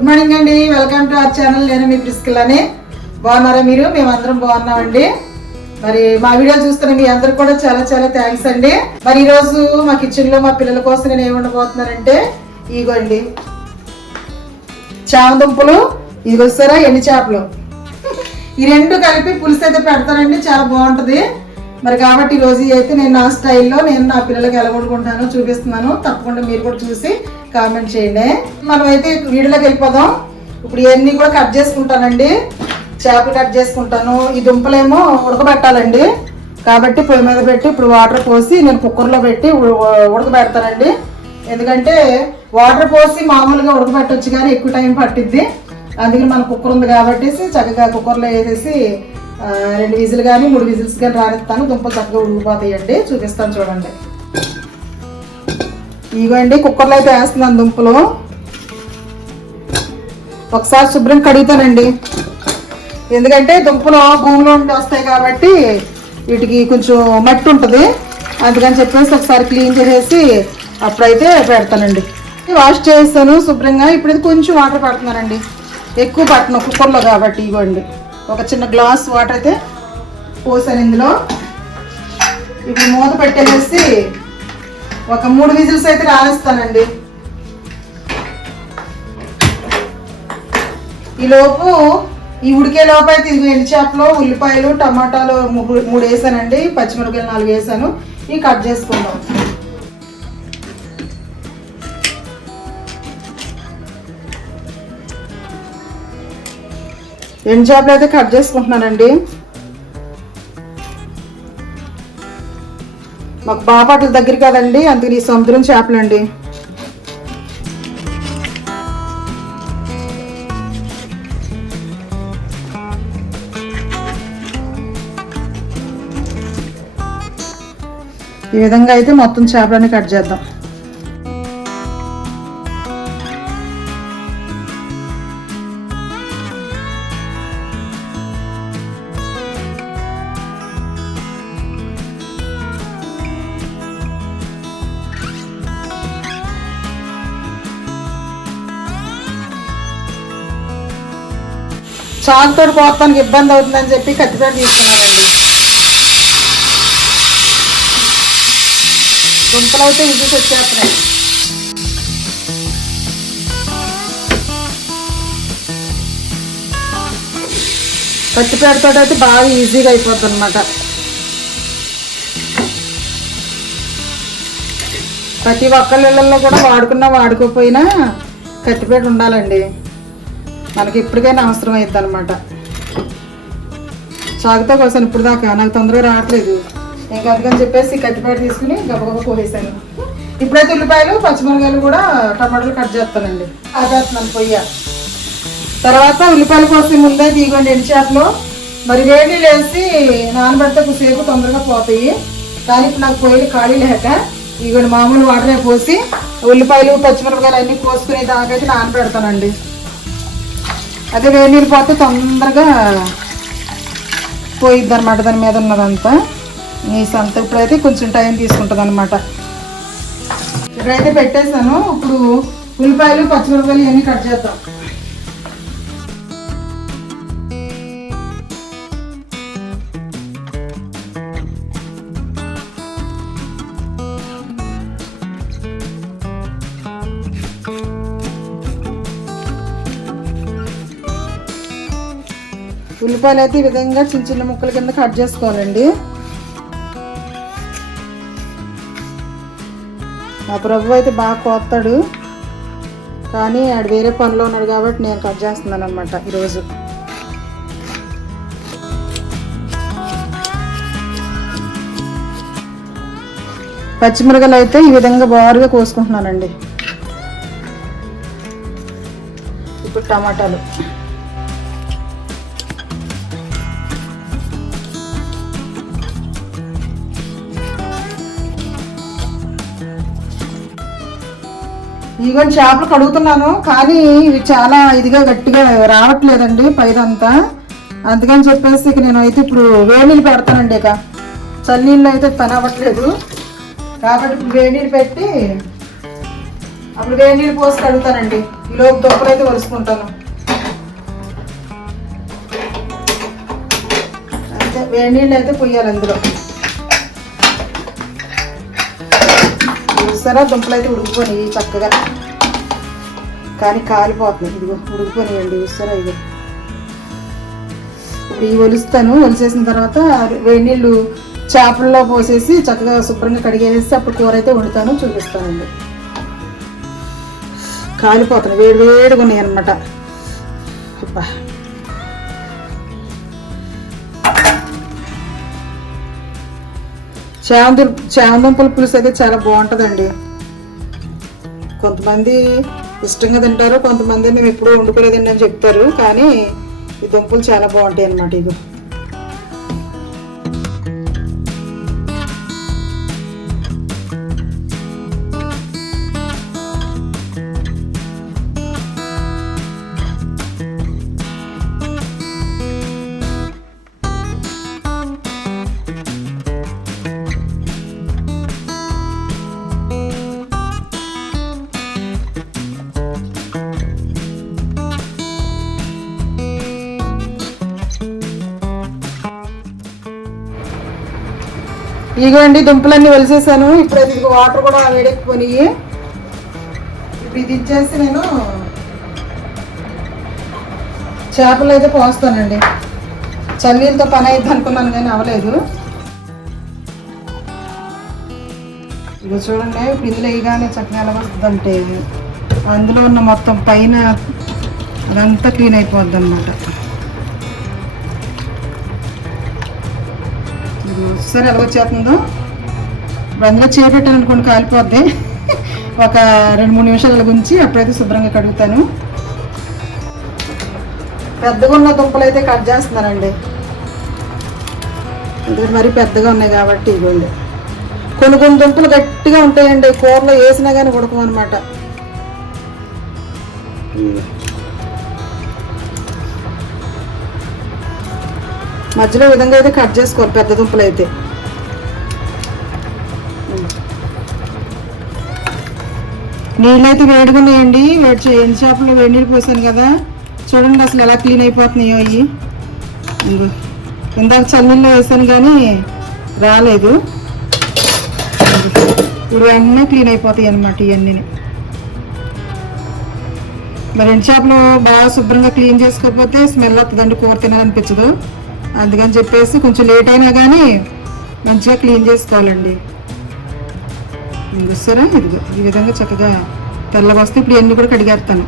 Good morning అండి. Welcome to our channel. నేను మీ ప్రిస్కిల్లని. బాగున్నారా మీరు? మేమందరం బాగున్నామండి. మరి మా వీడియో చూస్తున్న మీ అందరు కూడా చాలా చాలా థ్యాంక్స్ అండి. మరి ఈరోజు మా కిచెన్లో మా పిల్లల కోసం నేను ఏమి ఉండబోతున్నానంటే ఇగోండి చామదుంపలు ఇది వస్తారా ఎండి చేపలు. ఈ రెండు కలిపి పులుసు అయితే పెడతానండి. చాలా బాగుంటుంది. మరి కాబట్టి ఈ రోజు అయితే నేను నా స్టైల్లో నేను నా పిల్లలకి ఎలా వండుకుంటానో చూపిస్తున్నాను. తప్పకుండా మీరు కూడా చూసి కామెంట్ చేయండి. మనం అయితే వీడియోలోకి వెళ్ళిపోదాం. ఇప్పుడు ఇవన్నీ కూడా కట్ చేసుకుంటానండి. చేపలు కట్ చేసుకుంటాను. ఈ దుంపలేమో ఉడకబెట్టాలండి. కాబట్టి పొయ్యి మీద పెట్టి ఇప్పుడు వాటర్ పోసి నేను కుక్కర్లో పెట్టి ఉడకబెడతానండి. ఎందుకంటే వాటర్ పోసి మామూలుగా ఉడకబెట్టొచ్చు కానీ ఎక్కువ టైం పట్టిద్ది. అందుకని మన కుక్కర్ ఉంది కాబట్టి చక్కగా కుక్కర్లో వేసేసి రెండు విజిల్ కానీ మూడు విజిల్స్ కానీ రానిస్తాను. దుంపలు చక్కగా ఉడికిపోతాయండి. చూపిస్తాను చూడండి. ఇగోండి కుక్కర్లో అయితే వేస్తున్నాను దుంపలు. ఒకసారి శుభ్రం కడుగుతానండి. ఎందుకంటే దుంపలు భూమిలో ఉండి వస్తాయి కాబట్టి వీటికి కొంచెం మట్టి ఉంటుంది. అందుకని చెప్పేసి ఒకసారి క్లీన్ చేసేసి అప్పుడైతే పెడతానండి. వాష్ చేస్తాను శుభ్రంగా. ఇప్పుడైతే కొంచెం వాటర్ పెడుతున్నానండి. ఎక్కువ పట్టను కుక్కర్లో కాబట్టి ఇవ్వండి ఒక చిన్న గ్లాస్ వాటర్ అయితే పోసాను ఇందులో. ఇప్పుడు మూత పెట్టేసి ఒక మూడు విజిల్స్ అయితే రానిస్తానండి ఈలోపు ఈ ఉడికే లోపు అయితే ఇది ఎండు చేపలు ఉల్లిపాయలు టమాటాలు మూడు మూడు వేసానండి. పచ్చిమిరపకాయలు నాలుగు వేసాను. ఇవి కట్ చేసుకుందాం. ఎండు చేపలు అయితే కట్ చేసుకుంటున్నానండి? మాకు బాపాట్ల దగ్గర కదండి అందుకని ఈ సముద్రం చేపలండి. ఈ విధంగా అయితే మొత్తం చేపలని కట్ చేద్దాం. చాకుతో పోతానికి ఇబ్బంది అవుతుందని చెప్పి కత్తిపేట తీసుకున్నారండి గుంతలు అయితే విజిల్స్ వచ్చేస్తున్నాయి కత్తిపేటతో అయితే బాగా ఈజీగా అయిపోతుంది అనమాట ప్రతి ఒక్కళ్ళల్లో కూడా వాడుకున్నా వాడుకోపోయినా కత్తిపేట ఉండాలండి. మనకి ఇప్పటికైనా అవసరం అవుతుంది అనమాట చాకుతో కోసాను ఇప్పుడు దాకా నాకు తొందరగా రావట్లేదు. ఇంకా అందుకని చెప్పేసి కత్తిపేట తీసుకుని గబగబ పోసేసాను ఇప్పుడైతే ఉల్లిపాయలు పచ్చిమిరకాయలు కూడా టమాటాలు కట్ చేస్తానండి. ఆపేస్తున్నాను పొయ్య. తర్వాత ఉల్లిపాయలు కోసం ముందే తీగండి ఎండు చేపలు. మరి వేడి వేసి నానబెడితే కొద్దిసేపు తొందరగా పోతాయి. కానీ ఇప్పుడు నాకు పొయ్యిలు ఖాళీ లేక ఇగోండి మామూలు వాటరే పోసి ఉల్లిపాయలు పచ్చిమిరపకాయలు అన్నీ కోసుకునే దానికైతే నానబెడతానండి. అదే వేడి నీళ్ళు పోతే తొందరగా పోయిద్ది అనమాట దాని మీద ఉన్నదంతా. మీ సంత ఇప్పుడైతే కొంచెం టైం తీసుకుంటుంది అనమాట ఇక్కడైతే పెట్టేశాను. ఇప్పుడు ఉల్లిపాయలు పచ్చిమిరపాయలు ఇవన్నీ కట్ చేద్దాం. ఉల్లిపాయలు అయితే ఈ విధంగా చిన్న చిన్న ముక్కల కింద కట్ చేసుకోవాలండి. మా ప్రభు అయితే బాగా కోస్తాడు. కానీ ఆడు వేరే పనిలో ఉన్నాడు కాబట్టి నేను కట్ చేస్తున్నాను అనమాట ఈరోజు. పచ్చిమిరకలు అయితే ఈ విధంగా బారుగా కోసుకుంటున్నానండి. ఇప్పుడు టమాటాలు. ఇదిగోండి చేపలు కడుగుతున్నాను కానీ ఇవి చాలా ఇదిగా గట్టిగా రావట్లేదండి పైదంతా అందుకని చెప్పేసి ఇక నేను అయితే ఇప్పుడు వేడి నీళ్ళు పెడతానండి ఇక. చల్లనీళ్ళు అయితే పని అవ్వట్లేదు కాబట్టి ఇప్పుడు వేడి నీళ్ళు పెట్టి అప్పుడు వేడి నీళ్ళు పోసి కడుగుతానండి. ఈ లోపు అయితే వలుసుకుంటాను అయితే వేడి నీళ్ళు అయితే పొయ్యాలి అందులో. చూసారా దుంపలు అయితే ఉడికిపోయినాయి చక్కగా. కానీ కాలిపోతున్నాయి ఇదిగో ఉడికిపోయినాయండి. చూస్తారా ఇది ఇప్పుడు ఇవి ఒలుస్తాను. ఒలిసేసిన తర్వాత వేడి నీళ్ళు చేపల్లో పోసేసి చక్కగా శుభ్రంగా కడిగేసి అప్పుడు కూర అయితే వండుతాను. చూపిస్తానండి. కాలిపోతున్నాయి. వేడి వేడిగా ఉన్నాయి అనమాట అబ్బా. చామంతి చామందుంపల పులుసు అయితే చాలా బాగుంటుందండి. కొంతమంది ఇష్టంగా తింటారు కొంతమంది మేము ఎప్పుడూ వండుకోలేదండి అని చెప్తారు కానీ ఈ దుంపలు చాలా బాగుంటాయి అన్నమాట ఇవి. ఇదిగోండి దుంపలన్నీ వలిసేసాను. ఇప్పుడు అది వాటర్ కూడా వేడెక్కిపోయినాయి ఇప్పుడు ఇది ఇచ్చేసి నేను చేపలు అయితే పోస్తానండి. చల్లీలతో పని అయితే అనుకున్నాను కానీ అవ్వలేదు ఇక చూడండి ఇప్పుడు ఇందులో వేయగానే చక్కగా ఎలా వస్తుందంటే అందులో ఉన్న మొత్తం పైన అదంతా క్లీన్ అయిపోద్ది అనమాట సరే ఎలా వచ్చేస్తుందో ఇప్పుడు అందులో చేపెట్టాను అనుకోండి కాలిపోద్ది. ఒక రెండు మూడు నిమిషాల గురించి అప్పుడైతే శుభ్రంగా కడుగుతాను. పెద్దగా ఉన్న దుంపలు అయితే కట్ చేస్తున్నానండి ఎందుకంటే మరీ పెద్దగా ఉన్నాయి కాబట్టి ఇవ్వండి కొన్ని కొన్ని దుంపలు గట్టిగా ఉంటాయండి. కూరలో వేసినా కానీ ఉడకమన్నమాట మధ్యలో విధంగా అయితే కట్ చేసుకోవాలి పెద్ద దుంపలు అయితే. నీళ్ళైతే వేడుకున్నాయండి వేడి చేయండి చేపలు వేడి నీళ్ళు పోసాను కదా. చూడండి అసలు ఎలా క్లీన్ అయిపోతున్నాయో అవి ఇందాక చల్లీళ్ళు వేసాను కానీ రాలేదు. ఇప్పుడు వెంటనే క్లీన్ అయిపోతాయి అన్నమాట ఇవన్నీ. మరి ఎండు చేపలు బాగా శుభ్రంగా క్లీన్ చేసుకోకపోతే స్మెల్ వస్తుందండి కూర తినాలనిపించదు. అందుకని చెప్పేసి కొంచెం లేట్ అయినా కానీ మంచిగా క్లీన్ చేసుకోవాలండి చూస్తారా ఇదిగో ఈ విధంగా చక్కగా తెల్లగా వస్తే. ఇప్పుడు ఇవన్నీ కూడా కడిగేస్తాను.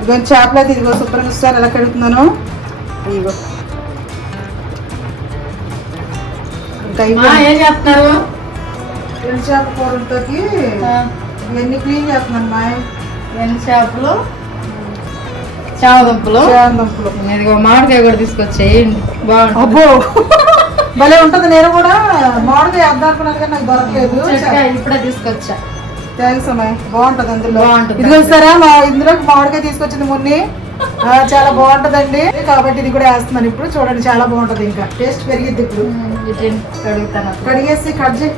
ఇదిగో చేపలు అయితే ఇదిగో శుభ్రంగా ఇస్తారు ఎలా కడుగుతున్నాను? ఇదిగో. చేప కూరలతోకి ఇవన్నీ క్లీన్ చేస్తున్నాను మా ఎన్ని చేపలు చామదుంపలు చేయందుంపలు ఇదిగో మామిడికాయ కూడా తీసుకొచ్చేయండి. బాగుంటుంది. అబ్బో. భలే ఉంటది. నేను కూడా మామిడికాయ అద్దానుకున్నాను కానీ నాకు దొరకలేదు. ఇప్పుడే తీసుకొచ్చా. థ్యాంక్స్ అమ్మాయి. బాగుంటది అందులో. బాగుంటది. ఇది చూస్తారా మా ఇందులో మామిడికాయ తీసుకొచ్చింది మొన్ని. చాలా బాగుంటదండి. కాబట్టి ఇది కూడా వేస్తున్నాను ఇప్పుడు. చూడండి చాలా బాగుంటది ఇంకా. టేస్ట్ పెరిగిద్ది ఇప్పుడు. కడిగేసి కట్ చేయి.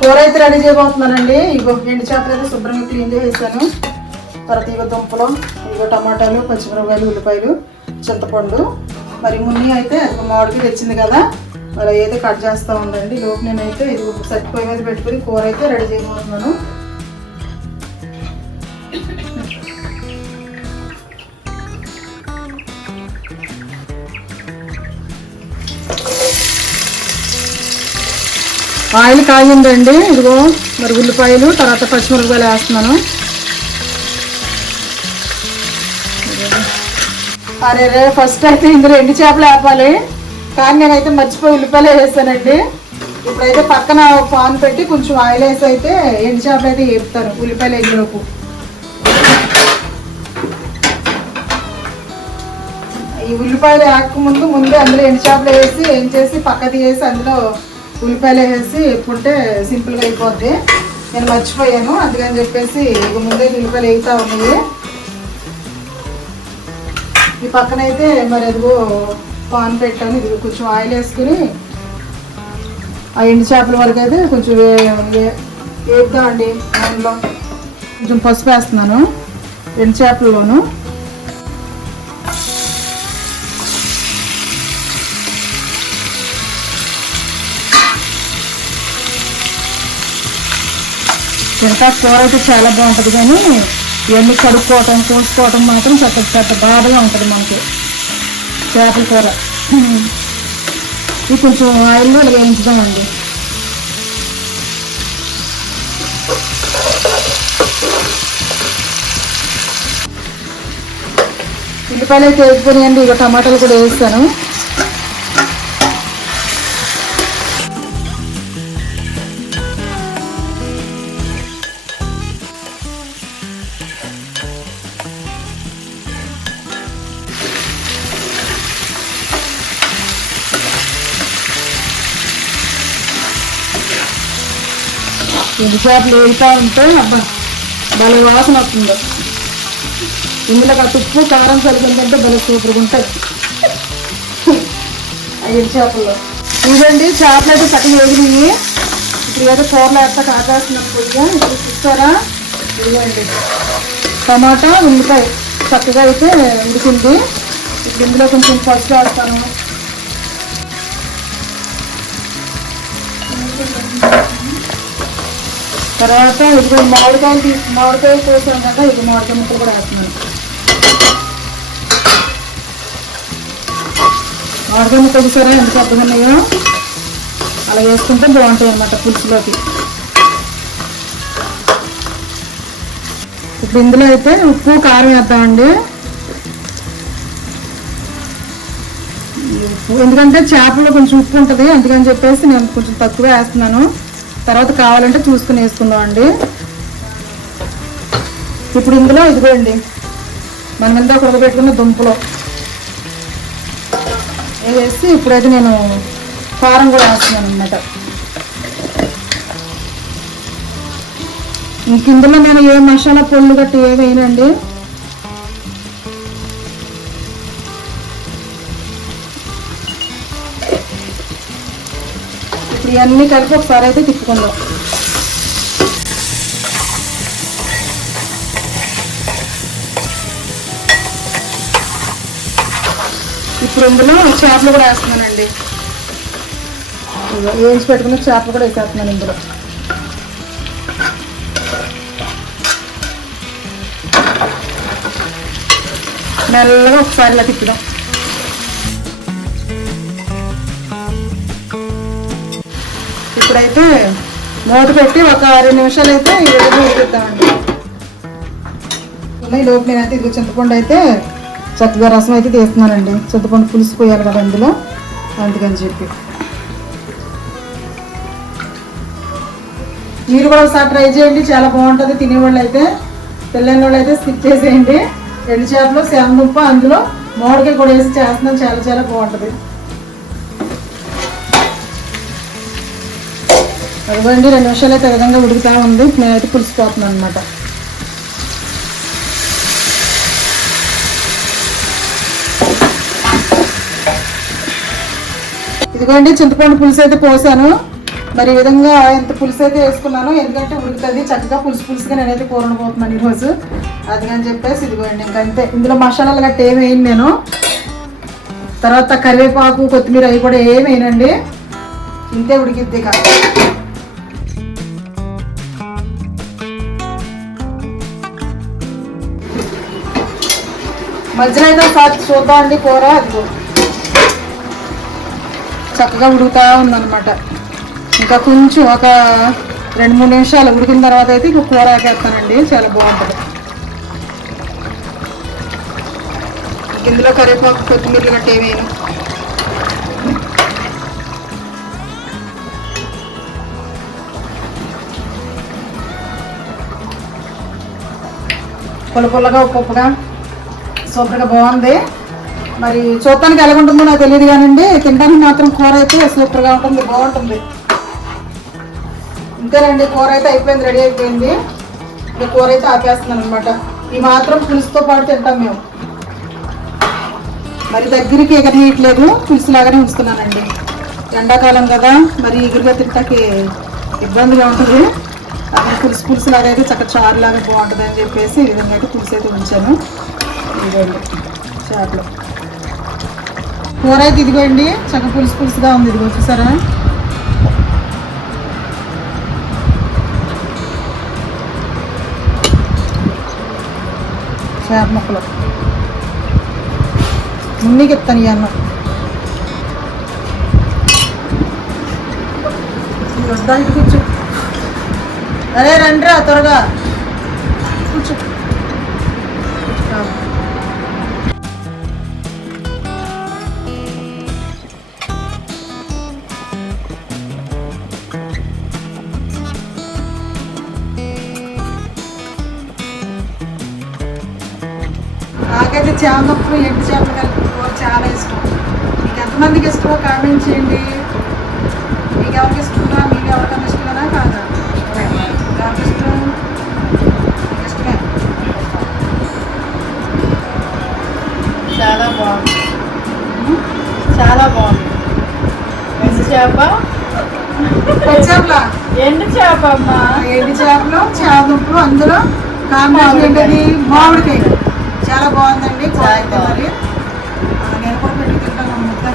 కూర అయితే రెడీ చేయబోతున్నానండి. ఇగో ఎండు చేపలు అయితే శుభ్రంగా క్లీన్ చేసేసాను. తర్వాత ఇగో దుంపలు ఇగో టమాటాలు పచ్చిమిరపకాయలు ఉల్లిపాయలు చింతపండు. మరి మున్ని అయితే అది మామిడికి తెచ్చింది కదా మరి అయితే కట్ చేస్తూ ఉందండి లోపు నేనైతే ఇది సెట్ మీద పెట్టుకుని కూర అయితే రెడీ చేయబోతున్నాను. ఆయిల్ కాగిందండి. ఇదిగో మరి ఉల్లిపాయలు తర్వాత పచ్చిమిరపకాయలు వేస్తున్నాను. అరే రే ఫస్ట్ అయితే ఇందులో ఎండు చేపలు వేపాలి కానీ నేనైతే మర్చిపోయి ఉల్లిపాయలు వేసానండి ఇప్పుడైతే పక్కన పాన్ పెట్టి కొంచెం ఆయిల్ వేసి అయితే ఎండు చేపలు అయితే వేపుతాను ఉల్లిపాయలు వేయలోపు ఈ ఉల్లిపాయలు వేయకముందు ముందు ముందే అందులో ఎండు చేపలు వేసి ఏం చేసి పక్క తీసేసి అందులో ఉల్లిపాయలు వేసి ఎప్పుంటే సింపుల్గా అయిపోద్ది. నేను మర్చిపోయాను అందుకని చెప్పేసి ఇక ముందే ఉల్లిపాయలు వేగుతా ఉన్నాయి. ఈ పక్కన అయితే మరి ఎదుగు పాన్ పెట్టాను ఇది కొంచెం ఆయిల్ వేసుకుని ఆ ఎండు చేపల వరకు అయితే కొంచెం వే- దానిలో కొంచెం పసుపు వేస్తున్నాను ఎండు చేపలలోను. తింటా కూర అయితే చాలా బాగుంటుంది కానీ ఇవన్నీ కడుక్కోవటం కోసుకోవటం మాత్రం పెద్ద పెద్ద బాధగా ఉంటుంది మనకి. చేపల కూర. ఇది కొంచెం ఆయిల్లో వేయించుదామండి. ఉల్లిపాయలు అయితే అండి ఇక టమాటాలు కూడా వేస్తాను. ఎండు చేపలు ఉంటే అబ్బా భలే వాసన వస్తుంది. ఇందులో ఆ ఉప్పు కారం కలిపిందంటే భలే సూపర్గా ఉంటుంది ఆ చేపల్లో. ఇదండి చేపలు అయితే చక్కగా వేగినాయి. ఇప్పుడు ఏదో కూరలు వేస్తా కాకేస్తున్నారు ఇప్పుడు చూస్తారా? ఇదిగోండి. టమాటా ఉల్లిపాయ చక్కగా అయితే ఉడికింది. ఇప్పుడు ఇందులో కొంచెం పసుపు వేస్తాను. తర్వాత ఇప్పుడు మామిడికాయలు తీసి మామిడికాయ కోసాం కదా ఇది మామిడికాయ ముక్కలు కూడా వేస్తున్నాను. మామిడికాయ ముక్కలు చూసారా? ఎంత పెద్దగా అలా వేసుకుంటే బాగుంటాయి అన్నమాట పులుసులోకి. ఇప్పుడు ఇందులో అయితే ఉప్పు కారం వేద్దామండి. ఉప్పు ఎందుకంటే చేపలో కొంచెం ఉప్పు ఉంటుంది అందుకని చెప్పేసి నేను కొంచెం తక్కువ వేస్తున్నాను. తర్వాత కావాలంటే చూసుకుని వేసుకుందాం అండి. ఇప్పుడు ఇందులో ఇదిగోండి మనం ఇందాక ఉడకబెట్టుకున్న దుంపలు. ఇవి వేసి ఇప్పుడైతే నేను కారం కూడా వేస్తున్నాను అనమాట ఇంక ఇందులో నేను ఏ మసాలా పొళ్ళు గట్టి ఏమి ఇవన్నీ కలిపి ఒకసారి అయితే తిప్పుకుందాం. ఇప్పుడు ఇందులో చేపలు కూడా వేస్తున్నానండి. ఇదిగో వేయించి పెట్టుకున్న చేపలు కూడా వేసేస్తున్నాను ఇందులో. మెల్లగా ఒకసారి ఇలా తిప్పుదాం. ఇప్పుడైతే మూత పెట్టి ఒక రెండు నిమిషాలు అయితే ఈ విధంగా ఉడికిద్దామండి ఈ లోపు నేనైతే ఇది చింతపండు అయితే చక్కగా రసం అయితే తీస్తున్నానండి. చింతపండు పులుసు పోయాలి కదా అందులో అందుకని చెప్పి. మీరు కూడా ఒకసారి ట్రై చేయండి. చాలా బాగుంటుంది. తినేవాళ్ళు అయితే పిల్లల వాళ్ళు అయితే స్కిప్ చేసేయండి. ఎండు చేపలు సేమదుంప అందులో మామిడికాయ కూడా వేసి చేస్తున్నాం. చాలా చాలా బాగుంటుంది. అదిగోండి రెండు నిమిషాలు అయితే ఈ విధంగా ఉడుకుతా ఉంది. నేనైతే పులిసిపోతున్నాను అనమాట ఇదిగోండి చింతపండు పులుసు అయితే పోసాను. మరి ఈ విధంగా ఎంత పులుసు అయితే వేసుకున్నాను. ఎందుకంటే ఉడుకుతుంది చక్కగా పులుసు పులుసుగా నేనైతే కూర పోతున్నాను ఈరోజు అని చెప్పేసి ఇదిగోండి ఇంకా అంతే. ఇందులో మసాలాలు గట్ట ఏమి వేయను నేను. తర్వాత కరివేపాకు కొత్తిమీర అవి కూడా ఏమి వేయనండి. ఇంతే ఉడికిద్ది కాదు మధ్యలో అయితే ఒకసారి చూద్దాం అండి కూర. అదిగో. చక్కగా ఉడుకుతా ఉందన్నమాట. ఇంకా కొంచెం ఒక రెండు మూడు నిమిషాలు ఉడికిన తర్వాత అయితే ఇక కూర వేస్తానండి చాలా బాగుంటుంది. ఇందులో కరివేపాకు కొత్తిమీర గట్ట ఏమేను పుల్ల పుల్లగా ఉప్పు ఉప్పుగా. సూపర్గా బాగుంది. మరి చూడటానికి ఎలా ఉంటుందో నాకు తెలియదు కానివ్వండి తినడానికి మాత్రం కూర అయితే సూపర్గా ఉంటుంది బాగుంటుంది. ఇంతేనండి కూర అయితే అయిపోయింది రెడీ అయిపోయింది. ఇప్పుడు కూర అయితే ఆపేస్తున్నాను అనమాట ఈ మాత్రం పులుసుతో పాటు తింటాం మేము. మరి దగ్గరికి ఎగరనీయట్లేదు పులుసు లాగానే ఉంచుతున్నానండి. ఎండాకాలం కదా మరి ఎగురుగా తింటాకి ఇబ్బందిగా ఉంటుంది. అక్కడ పులుసు పులుసు లాగా అయితే చక్కగా చారులాగా బాగుంటుంది అని చెప్పేసి ఈ విధంగా అయితే పులుసు అయితే ఉంచాను. ఇదిగోండి చేపలు కూర అయితే ఇదిగోండి చక్క పులుసు పులుసుగా ఉంది ఇదిగో చూసారా? చేప ముక్కలు. ముందుకు ఎత్తాను ఈ అన్నం. వద్దా కూర్చో. అరే రండిరా త్వరగా. కూర్చో. నాకైతే చేపలు ఎండు చేపలు కలిపి చాలా ఇష్టం. మీకు ఎంతమందికి ఇష్టమో కామెంట్ చేయండి. మీకు ఎవరికి ఇష్టమా మీకు ఎవరికైనా ఇష్టమేనా కాదా? ఎవరికి ఇష్టం? ఇష్టమే. చాలా బాగుంది. చాలా బాగుంది. ఎండు చేప? చేపల? ఎండు చేప అమ్మా. ఎండు చేపలు చేపలు అందులో కాంబినేషన్ ఏంటది? మామిడికాయ. చాలా బాగుందండి మరి. నేను కూడా పెట్టి తింటాను ముద్ద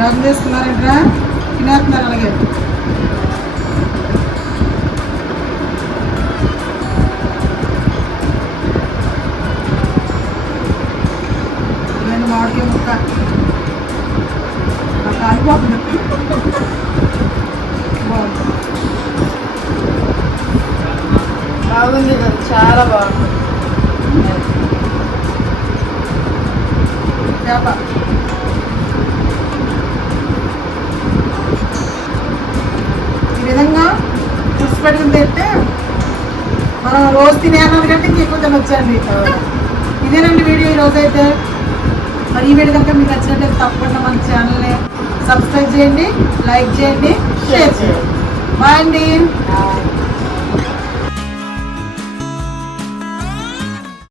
రద్దు చేసుకున్నారంట్రా తినేస్తున్నారు అలాగే. బాగుంది కదా చాలా బాగుంది. చేప. ఈ విధంగా పులుసు పెట్టుకుని తింటే మనం రోజు తినే కంటే ఇంక ఎక్కువ తినొచ్చండి ఇదేనండి వీడియో ఈరోజు రోజు అయితే మరి ఈ వీడియో కనుక మీకు నచ్చినట్లయితే తప్పకుండా మన ఛానల్ని సబ్స్క్రైబ్ చేయండి లైక్ చేయండి షేర్ చేయండి. బాయ్ అండి.